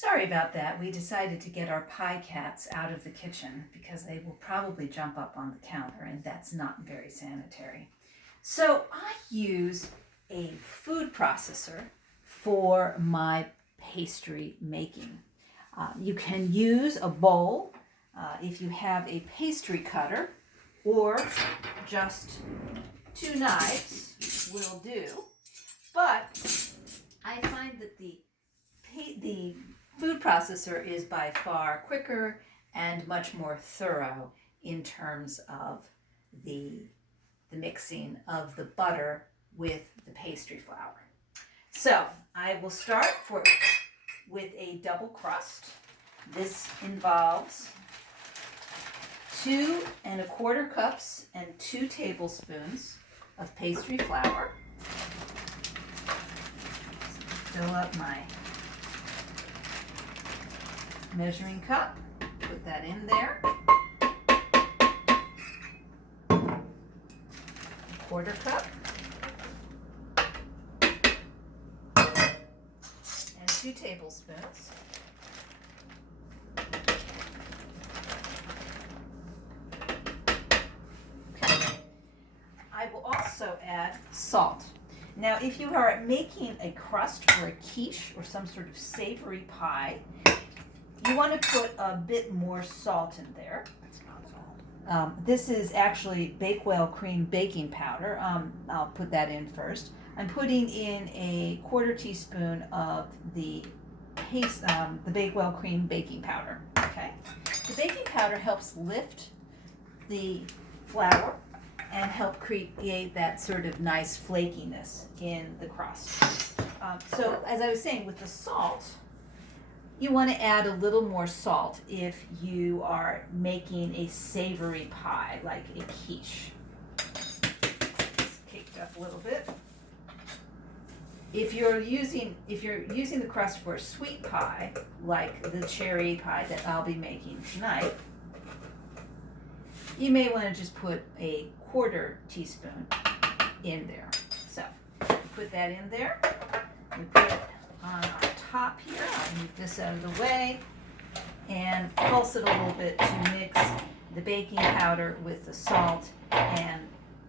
Sorry about that. We decided to get our pie cats out of the kitchen because they will probably jump up on the counter, and that's not very sanitary. So I use a food processor for my pastry making. You can use a bowl if you have a pastry cutter, or just 2 knives will do. But I find that the food processor is by far quicker and much more thorough in terms of the mixing of the butter with the pastry flour. So I will start with a double crust. This involves 2 1/4 cups and 2 tablespoons of pastry flour. Fill up my measuring cup, put that in there. 1/4 cup. And 2 tablespoons. Okay. I will also add salt. Now, if you are making a crust for a quiche or some sort of savory pie, you want to put a bit more salt in there. That's not salt. This is actually Bakewell cream baking powder. I'll put that in first. I'm putting in a 1/4 teaspoon of the Bakewell cream baking powder. Okay, the baking powder helps lift the flour and help create that sort of nice flakiness in the crust. So as I was saying, with the salt, you want to add a little more salt if you are making a savory pie, like a quiche. It's caked up a little bit. If you're using the crust for a sweet pie, like the cherry pie that I'll be making tonight, you may want to just put a 1/4 teaspoon in there. So put that in there. We put it on our top here. I'll move this out of the way and pulse it a little bit to mix the baking powder with the salt and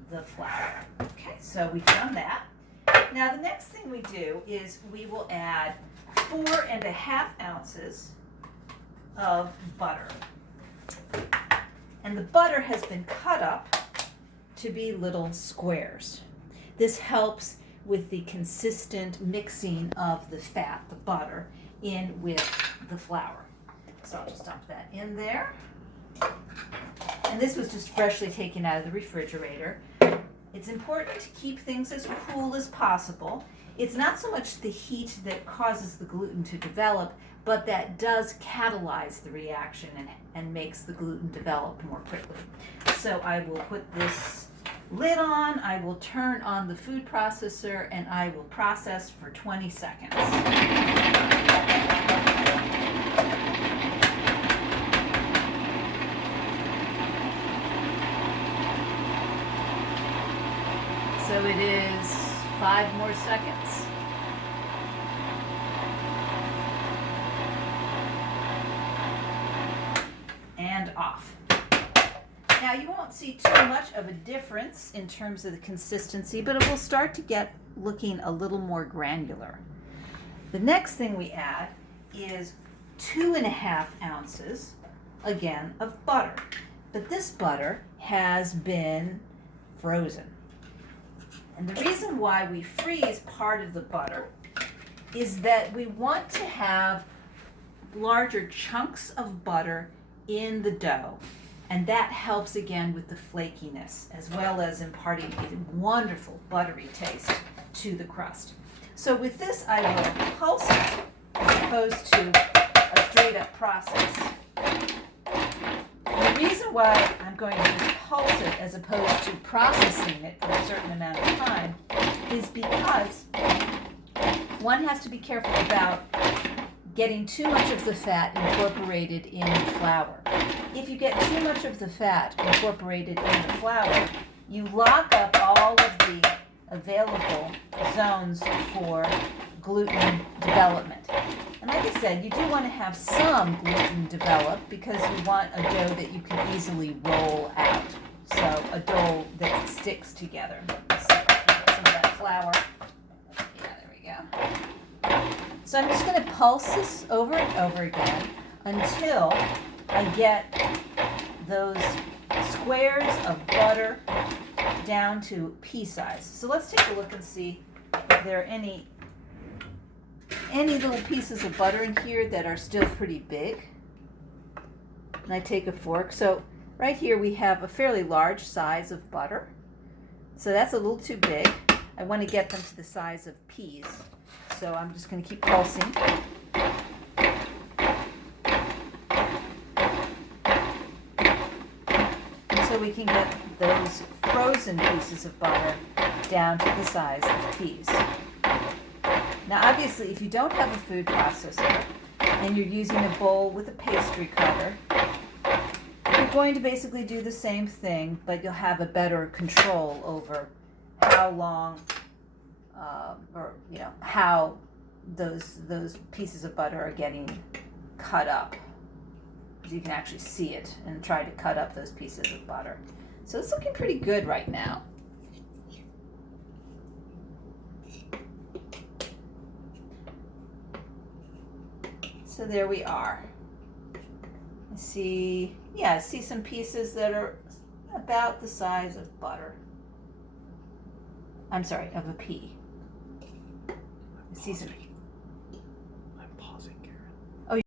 the flour. Okay, so we've done that. Now the next thing we do is we will add 4 1/2 ounces of butter. And the butter has been cut up to be little squares. This helps with the consistent mixing of the fat, the butter, in with the flour. So I'll just dump that in there. And this was just freshly taken out of the refrigerator. It's important to keep things as cool as possible. It's not so much the heat that causes the gluten to develop, but that does catalyze the reaction and makes the gluten develop more quickly. So I will put this lid on, I will turn on the food processor, and I will process for 20 seconds. So it is 5 more seconds. And off. Now you won't see too much of a difference in terms of the consistency, but it will start to get looking a little more granular. The next thing we add is 2 1/2 ounces, again, of butter. But this butter has been frozen. And the reason why we freeze part of the butter is that we want to have larger chunks of butter in the dough. And that helps again with the flakiness, as well as imparting a wonderful buttery taste to the crust. So with this, I will pulse it as opposed to a straight up process. And the reason why I'm going to just pulse it as opposed to processing it for a certain amount of time is because one has to be careful about getting too much of the fat incorporated in the flour. If you get too much of the fat incorporated in the flour, you lock up all of the available zones for gluten development. And like I said, you do want to have some gluten developed because you want a dough that you can easily roll out. So a dough that sticks together. Let's see if I can get some of that flour. Yeah, there we go. So I'm just going to pulse this over and over again until I get those squares of butter down to pea size. So let's take a look and see if there are any little pieces of butter in here that are still pretty big. And I take a fork. So right here we have a fairly large size of butter. So that's a little too big. I want to get them to the size of peas. So I'm just going to keep pulsing. So we can get those frozen pieces of butter down to the size of peas. Now obviously if you don't have a food processor and you're using a bowl with a pastry cutter, you're going to basically do the same thing, but you'll have a better control over how long how those pieces of butter are getting cut up. You can actually see it and try to cut up those pieces of butter. So it's looking pretty good right now. So there we are. I see some pieces that are about the size of butter. I'm sorry, of a pea. I see some